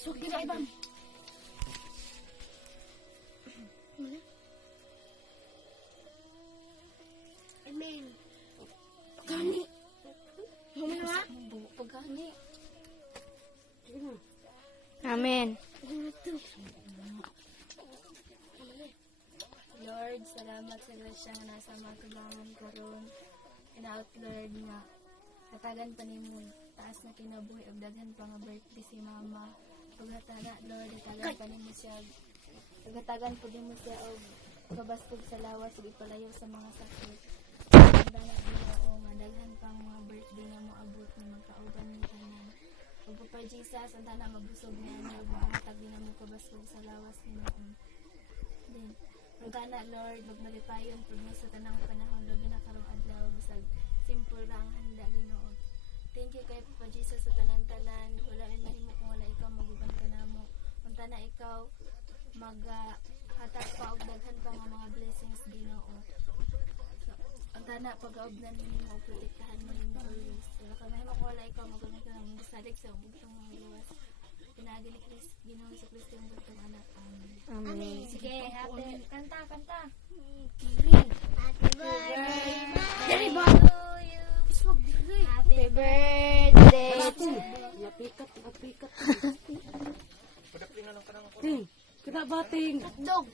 Isok din na ibang. Amen. Pagani. Amen ha? Pagani. Amen. Lord, salamat sa grasya nga nasa mga kabangan karon. Inaot Lord nga katagan pa nimo taas na kinabuhi ug daghan pa nga birthday si mama. Paghatana Lord, katagan pa nimo siya. Pagatagan po nimo siya og kabastog sa lawas ug ipalayo sa mga sakit. Dala Ginoo nga daghan pang mga birthday nga moabot ni magkauban ni tanan. Ug Papa Jesus, ang tanan mabusog niya ug mahatag din namo kabastog sa lawas ni Ginoo. Then Pagana Lord, magmalipayon po niya sa tanang panahon, labi na karong adlaw, bisag simple lang handa Ginoo. Thank you kay Papa Jesus sa tanan-tanan, wala rin mahimo kung wala ikaw maguban ka namo. Kung na ikaw maghatag pa og daghan pa nga mga blessings Ginoo. So, ang tana pag-aobnan mo nimo og protektahan mo nimo always. Wala ka mahimo kung wala ikaw maguban ka namo, sadik sa bugtong mga luwas. Pinagi ni Kristo, Ginoo sa Kristo ang butong anak. Amen. Amen. Sige, happy. Kanta. Happy birthday. Dari ba? Happy birthday. Napikat. Padating na lang ka ng ako. Hotdog.